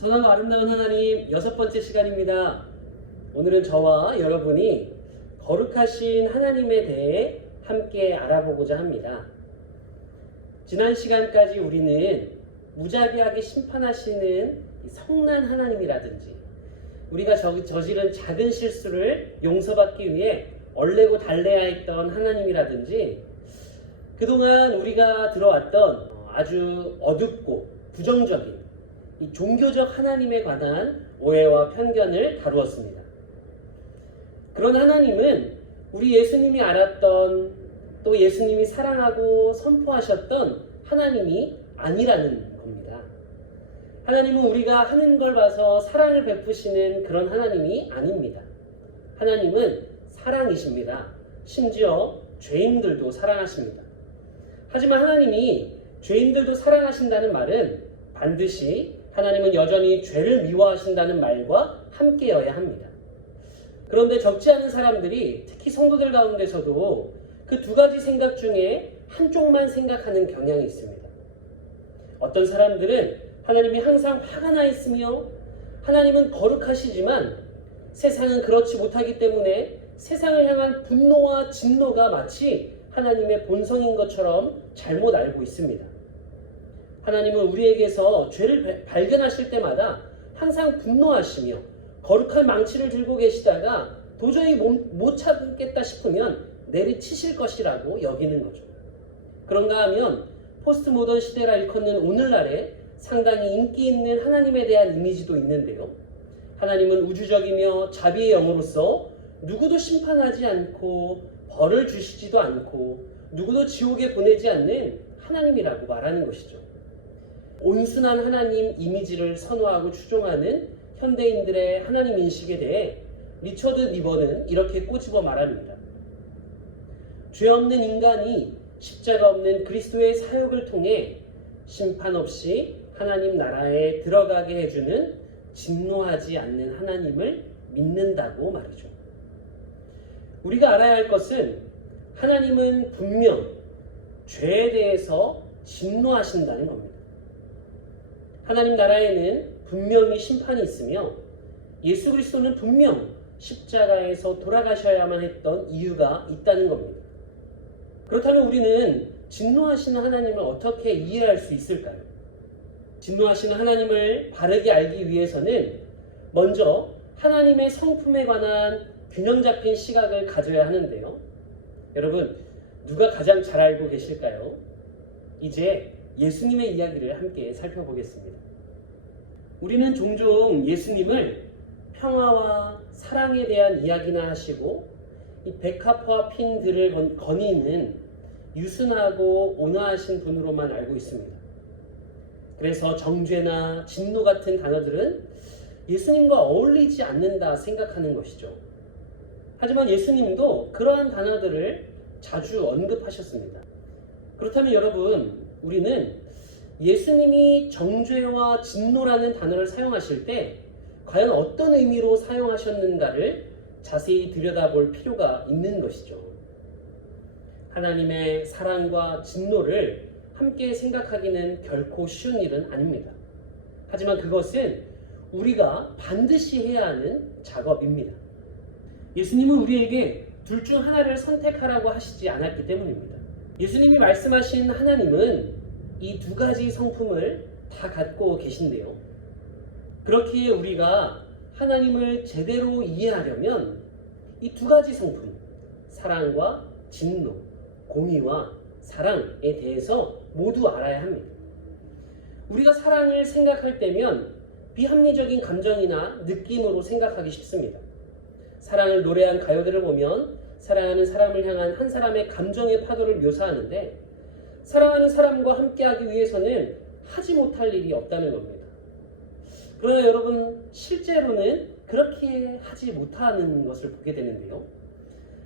선하고 아름다운 하나님 6번째 시간입니다. 오늘은 저와 여러분이 거룩하신 하나님에 대해 함께 알아보고자 합니다. 지난 시간까지 우리는 무자비하게 심판하시는 성난 하나님이라든지 우리가 저지른 작은 실수를 용서받기 위해 얼레고 달래야 했던 하나님이라든지 그동안 우리가 들어왔던 아주 어둡고 부정적인 이 종교적 하나님에 관한 오해와 편견을 다루었습니다. 그런 하나님은 우리 예수님이 알았던 또 예수님이 사랑하고 선포하셨던 하나님이 아니라는 겁니다. 하나님은 우리가 하는 걸 봐서 사랑을 베푸시는 그런 하나님이 아닙니다. 하나님은 사랑이십니다. 심지어 죄인들도 사랑하십니다. 하지만 하나님이 죄인들도 사랑하신다는 말은 반드시 하나님은 여전히 죄를 미워하신다는 말과 함께여야 합니다. 그런데 적지 않은 사람들이 특히 성도들 가운데서도 그 두 가지 생각 중에 한쪽만 생각하는 경향이 있습니다. 어떤 사람들은 하나님이 항상 화가 나 있으며 하나님은 거룩하시지만 세상은 그렇지 못하기 때문에 세상을 향한 분노와 진노가 마치 하나님의 본성인 것처럼 잘못 알고 있습니다. 하나님은 우리에게서 죄를 발견하실 때마다 항상 분노하시며 거룩한 망치를 들고 계시다가 도저히 못 참겠다 싶으면 내리치실 것이라고 여기는 거죠. 그런가 하면 포스트 모던 시대라 일컫는 오늘날에 상당히 인기 있는 하나님에 대한 이미지도 있는데요. 하나님은 우주적이며 자비의 영으로서 누구도 심판하지 않고 벌을 주시지도 않고 누구도 지옥에 보내지 않는 하나님이라고 말하는 것이죠. 온순한 하나님 이미지를 선호하고 추종하는 현대인들의 하나님 인식에 대해 리처드 니버는 이렇게 꼬집어 말합니다. 죄 없는 인간이 십자가 없는 그리스도의 사역을 통해 심판 없이 하나님 나라에 들어가게 해주는 진노하지 않는 하나님을 믿는다고 말이죠. 우리가 알아야 할 것은 하나님은 분명 죄에 대해서 진노하신다는 겁니다. 하나님 나라에는 분명히 심판이 있으며 예수 그리스도는 분명 십자가에서 돌아가셔야만 했던 이유가 있다는 겁니다. 그렇다면 우리는 진노하시는 하나님을 어떻게 이해할 수 있을까요? 진노하시는 하나님을 바르게 알기 위해서는 먼저 하나님의 성품에 관한 균형 잡힌 시각을 가져야 하는데요. 여러분, 누가 가장 잘 알고 계실까요? 이제 예수님의 이야기를 함께 살펴보겠습니다. 우리는 종종 예수님을 평화와 사랑에 대한 이야기나 하시고 이 백합화 핀들을 거니는 유순하고 온화하신 분으로만 알고 있습니다. 그래서 정죄나 진노 같은 단어들은 예수님과 어울리지 않는다 생각하는 것이죠. 하지만 예수님도 그러한 단어들을 자주 언급하셨습니다. 그렇다면 여러분, 우리는 예수님이 정죄와 진노라는 단어를 사용하실 때 과연 어떤 의미로 사용하셨는가를 자세히 들여다볼 필요가 있는 것이죠. 하나님의 사랑과 진노를 함께 생각하기는 결코 쉬운 일은 아닙니다. 하지만 그것은 우리가 반드시 해야 하는 작업입니다. 예수님은 우리에게 둘 중 하나를 선택하라고 하시지 않았기 때문입니다. 예수님이 말씀하신 하나님은 이 두 가지 성품을 다 갖고 계신데요. 그렇기에 우리가 하나님을 제대로 이해하려면 이 두 가지 성품, 사랑과 진노, 공의와 사랑에 대해서 모두 알아야 합니다. 우리가 사랑을 생각할 때면 비합리적인 감정이나 느낌으로 생각하기 쉽습니다. 사랑을 노래한 가요들을 보면 사랑하는 사람을 향한 한 사람의 감정의 파도를 묘사하는데 사랑하는 사람과 함께하기 위해서는 하지 못할 일이 없다는 겁니다. 그러나 여러분, 실제로는 그렇게 하지 못하는 것을 보게 되는데요.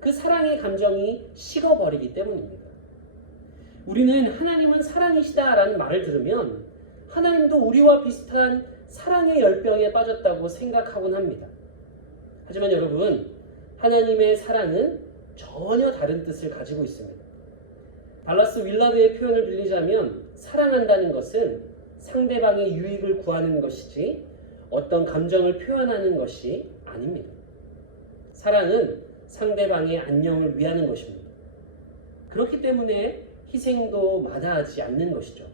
그 사랑의 감정이 식어버리기 때문입니다. 우리는 하나님은 사랑이시다라는 말을 들으면 하나님도 우리와 비슷한 사랑의 열병에 빠졌다고 생각하곤 합니다. 하지만 여러분, 하나님의 사랑은 전혀 다른 뜻을 가지고 있습니다. 발라스 윌라드의 표현을 빌리자면 사랑한다는 것은 상대방의 유익을 구하는 것이지 어떤 감정을 표현하는 것이 아닙니다. 사랑은 상대방의 안녕을 위하는 것입니다. 그렇기 때문에 희생도 마다하지 않는 것이죠.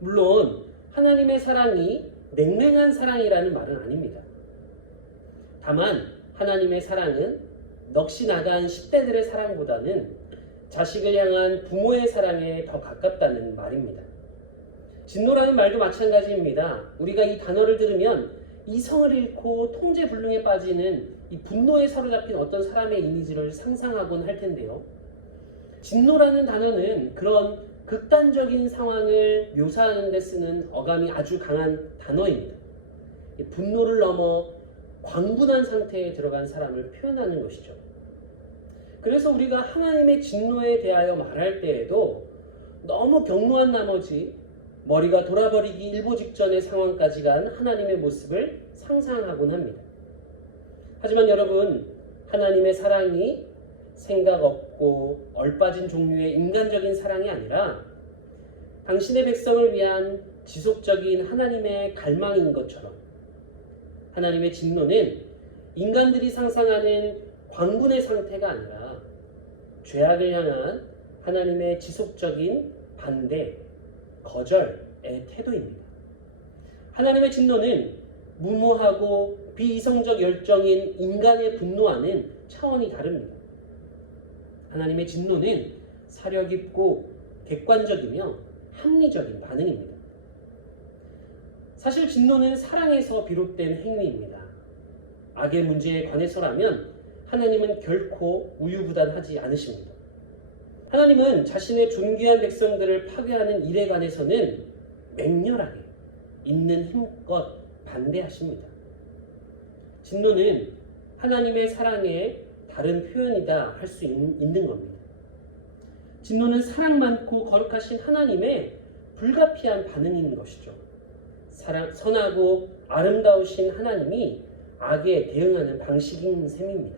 물론 하나님의 사랑이 냉랭한 사랑이라는 말은 아닙니다. 다만 하나님의 사랑은 넋이 나간 10대들의 사랑보다는 자식을 향한 부모의 사랑에 더 가깝다는 말입니다. 진노라는 말도 마찬가지입니다. 우리가 이 단어를 들으면 이성을 잃고 통제불능에 빠지는 이 분노에 사로잡힌 어떤 사람의 이미지를 상상하곤 할 텐데요. 진노라는 단어는 그런 극단적인 상황을 묘사하는 데 쓰는 어감이 아주 강한 단어입니다. 분노를 넘어 광분한 상태에 들어간 사람을 표현하는 것이죠. 그래서 우리가 하나님의 진노에 대하여 말할 때에도 너무 격노한 나머지 머리가 돌아버리기 일보 직전의 상황까지 간 하나님의 모습을 상상하곤 합니다. 하지만 여러분, 하나님의 사랑이 생각 없고 얼빠진 종류의 인간적인 사랑이 아니라 당신의 백성을 위한 지속적인 하나님의 갈망인 것처럼 하나님의 진노는 인간들이 상상하는 광분의 상태가 아니라 죄악을 향한 하나님의 지속적인 반대, 거절의 태도입니다. 하나님의 진노는 무모하고 비이성적 열정인 인간의 분노와는 차원이 다릅니다. 하나님의 진노는 사려 깊고 객관적이며 합리적인 반응입니다. 사실 진노는 사랑에서 비롯된 행위입니다. 악의 문제에 관해서라면 하나님은 결코 우유부단하지 않으십니다. 하나님은 자신의 존귀한 백성들을 파괴하는 일에 관해서는 맹렬하게 있는 힘껏 반대하십니다. 진노는 하나님의 사랑의 다른 표현이다 할 수 있는 겁니다. 진노는 사랑 많고 거룩하신 하나님의 불가피한 반응인 것이죠. 선하고 아름다우신 하나님이 악에 대응하는 방식인 셈입니다.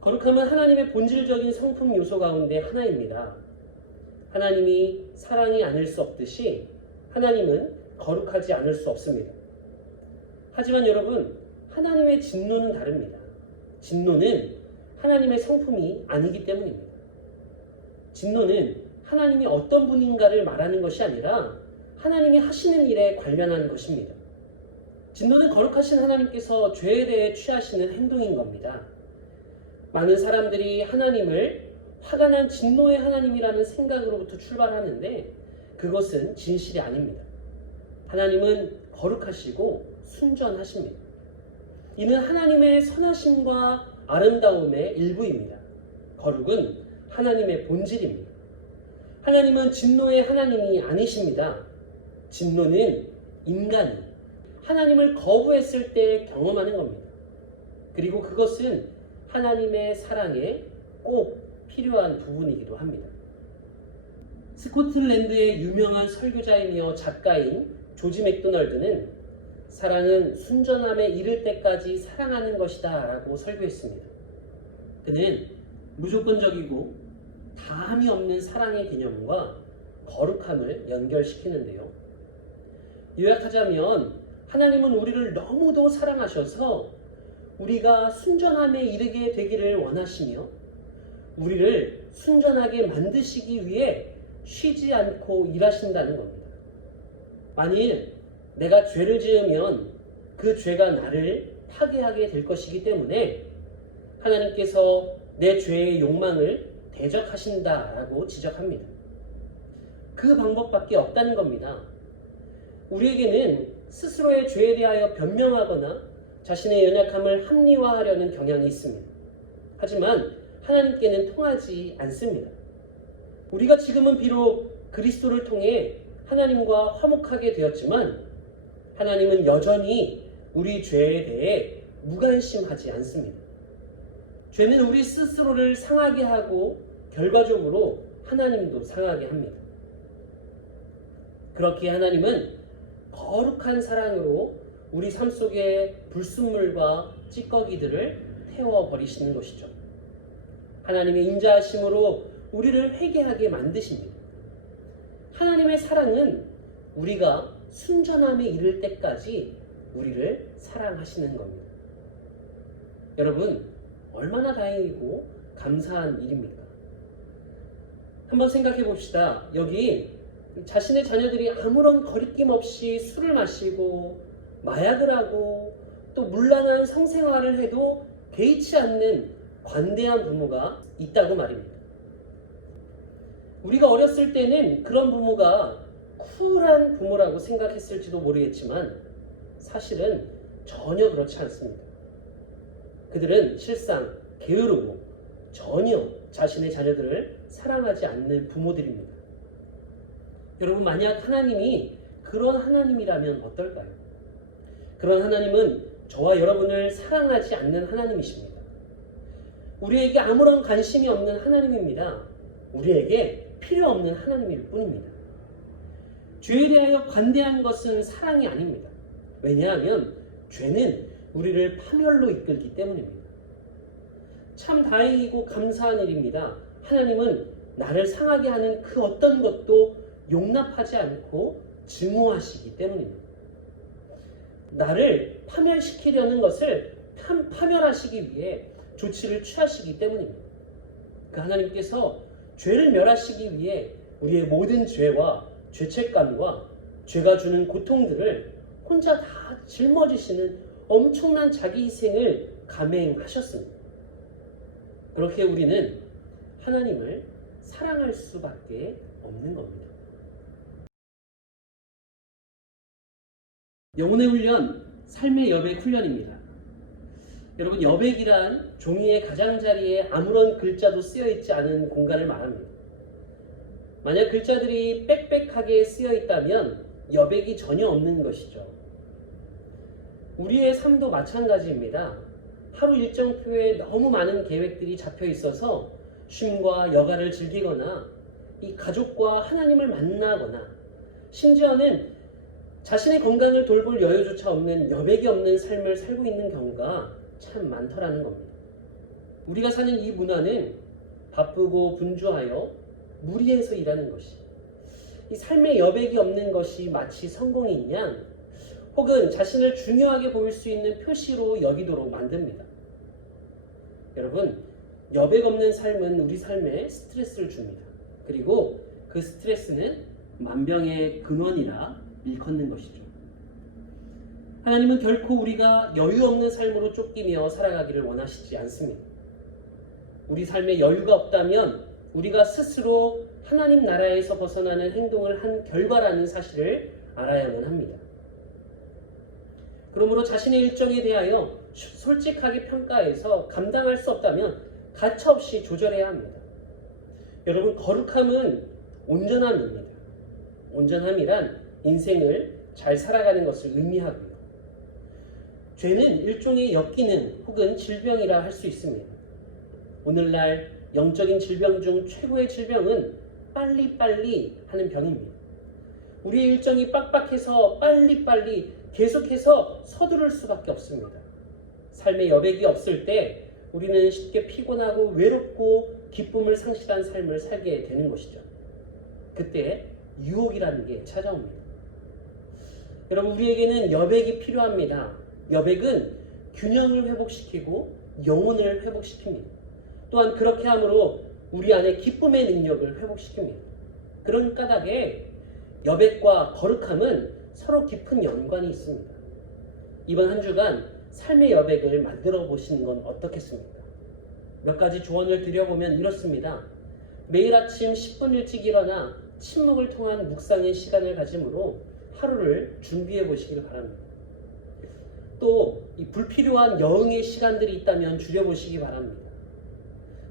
거룩함은 하나님의 본질적인 성품 요소 가운데 하나입니다. 하나님이 사랑이 아닐 수 없듯이 하나님은 거룩하지 않을 수 없습니다. 하지만 여러분, 하나님의 진노는 다릅니다. 진노는 하나님의 성품이 아니기 때문입니다. 진노는 하나님이 어떤 분인가를 말하는 것이 아니라 하나님이 하시는 일에 관련한 것입니다. 진노는 거룩하신 하나님께서 죄에 대해 취하시는 행동인 겁니다. 많은 사람들이 하나님을 화가 난 진노의 하나님이라는 생각으로부터 출발하는데 그것은 진실이 아닙니다. 하나님은 거룩하시고 순전하십니다. 이는 하나님의 선하심과 아름다움의 일부입니다. 거룩은 하나님의 본질입니다. 하나님은 진노의 하나님이 아니십니다. 진노는 인간이 하나님을 거부했을 때 경험하는 겁니다. 그리고 그것은 하나님의 사랑에 꼭 필요한 부분이기도 합니다. 스코틀랜드의 유명한 설교자이며 작가인 조지 맥도널드는 사랑은 순전함에 이를 때까지 사랑하는 것이다 라고 설교했습니다. 그는 무조건적이고 다함이 없는 사랑의 개념과 거룩함을 연결시키는데요. 요약하자면 하나님은 우리를 너무도 사랑하셔서 우리가 순전함에 이르게 되기를 원하시며 우리를 순전하게 만드시기 위해 쉬지 않고 일하신다는 겁니다. 만일 내가 죄를 지으면 그 죄가 나를 파괴하게 될 것이기 때문에 하나님께서 내 죄의 욕망을 대적하신다라고 지적합니다. 그 방법밖에 없다는 겁니다. 우리에게는 스스로의 죄에 대하여 변명하거나 자신의 연약함을 합리화하려는 경향이 있습니다. 하지만 하나님께는 통하지 않습니다. 우리가 지금은 비록 그리스도를 통해 하나님과 화목하게 되었지만 하나님은 여전히 우리 죄에 대해 무관심하지 않습니다. 죄는 우리 스스로를 상하게 하고 결과적으로 하나님도 상하게 합니다. 그렇기에 하나님은 거룩한 사랑으로 우리 삶 속에 불순물과 찌꺼기들을 태워버리시는 것이죠. 하나님의 인자하심으로 우리를 회개하게 만드십니다. 하나님의 사랑은 우리가 순전함에 이를 때까지 우리를 사랑하시는 겁니다. 여러분, 얼마나 다행이고 감사한 일입니까? 한번 생각해 봅시다. 여기 자신의 자녀들이 아무런 거리낌 없이 술을 마시고 마약을 하고 또 문란한 성생활을 해도 개의치 않는 관대한 부모가 있다고 말입니다. 우리가 어렸을 때는 그런 부모가 쿨한 부모라고 생각했을지도 모르겠지만 사실은 전혀 그렇지 않습니다. 그들은 실상 게으르고 전혀 자신의 자녀들을 사랑하지 않는 부모들입니다. 여러분, 만약 하나님이 그런 하나님이라면 어떨까요? 그런 하나님은 저와 여러분을 사랑하지 않는 하나님이십니다. 우리에게 아무런 관심이 없는 하나님입니다. 우리에게 필요 없는 하나님일 뿐입니다. 죄에 대하여 관대한 것은 사랑이 아닙니다. 왜냐하면 죄는 우리를 파멸로 이끌기 때문입니다. 참 다행이고 감사한 일입니다. 하나님은 나를 상하게 하는 그 어떤 것도 용납하지 않고 증오하시기 때문입니다. 나를 파멸시키려는 것을 파멸하시기 위해 조치를 취하시기 때문입니다. 그 하나님께서 죄를 멸하시기 위해 우리의 모든 죄와 죄책감과 죄가 주는 고통들을 혼자 다 짊어지시는 엄청난 자기 희생을 감행하셨습니다. 그렇게 우리는 하나님을 사랑할 수밖에 없는 겁니다. 영혼의 훈련, 삶의 여백 훈련입니다. 여러분, 여백이란 종이의 가장자리에 아무런 글자도 쓰여있지 않은 공간을 말합니다. 만약 글자들이 빽빽하게 쓰여 있다면 여백이 전혀 없는 것이죠. 우리의 삶도 마찬가지입니다. 하루 일정표에 너무 많은 계획들이 잡혀 있어서 쉼과 여가를 즐기거나 이 가족과 하나님을 만나거나 심지어는 자신의 건강을 돌볼 여유조차 없는 여백이 없는 삶을 살고 있는 경우가 참 많더라는 겁니다. 우리가 사는 이 문화는 바쁘고 분주하여 무리해서 일하는 것이, 이 삶의 여백이 없는 것이 마치 성공인 양 혹은 자신을 중요하게 보일 수 있는 표시로 여기도록 만듭니다. 여러분, 여백 없는 삶은 우리 삶에 스트레스를 줍니다. 그리고 그 스트레스는 만병의 근원이라 일컫는 것이죠. 하나님은 결코 우리가 여유 없는 삶으로 쫓기며 살아가기를 원하시지 않습니다. 우리 삶에 여유가 없다면 우리가 스스로 하나님 나라에서 벗어나는 행동을 한 결과라는 사실을 알아야만 합니다. 그러므로 자신의 일정에 대하여 솔직하게 평가해서 감당할 수 없다면 가차없이 조절해야 합니다. 여러분, 거룩함은 온전함입니다. 온전함이란 인생을 잘 살아가는 것을 의미하고요. 죄는 일종의 역기능 혹은 질병이라 할 수 있습니다. 오늘날 영적인 질병 중 최고의 질병은 빨리빨리 하는 병입니다. 우리의 일정이 빡빡해서 빨리빨리 계속해서 서두를 수밖에 없습니다. 삶의 여백이 없을 때 우리는 쉽게 피곤하고 외롭고 기쁨을 상실한 삶을 살게 되는 것이죠. 그때 유혹이라는 게 찾아옵니다. 여러분, 우리에게는 여백이 필요합니다. 여백은 균형을 회복시키고 영혼을 회복시킵니다. 또한 그렇게 함으로 우리 안에 기쁨의 능력을 회복시킵니다. 그런 까닭에 여백과 거룩함은 서로 깊은 연관이 있습니다. 이번 한 주간 삶의 여백을 만들어 보시는 건 어떻겠습니까? 몇 가지 조언을 드려보면 이렇습니다. 매일 아침 10분 일찍 일어나 침묵을 통한 묵상의 시간을 가짐으로 하루를 준비해 보시길 바랍니다. 또 이 불필요한 여응의 시간들이 있다면 줄여보시기 바랍니다.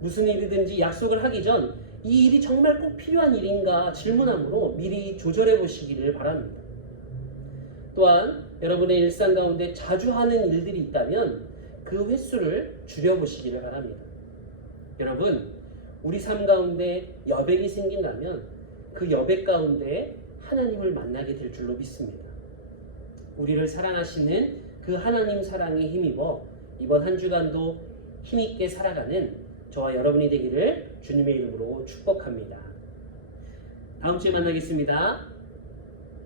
무슨 일이든지 약속을 하기 전 이 일이 정말 꼭 필요한 일인가 질문함으로 미리 조절해 보시기를 바랍니다. 또한 여러분의 일상 가운데 자주 하는 일들이 있다면 그 횟수를 줄여보시기를 바랍니다. 여러분, 우리 삶 가운데 여백이 생긴다면 그 여백 가운데 하나님을 만나게 될 줄로 믿습니다. 우리를 사랑하시는 그 하나님 사랑에 힘입어 이번 한 주간도 힘있게 살아가는 저와 여러분이 되기를 주님의 이름으로 축복합니다. 다음 주에 만나겠습니다.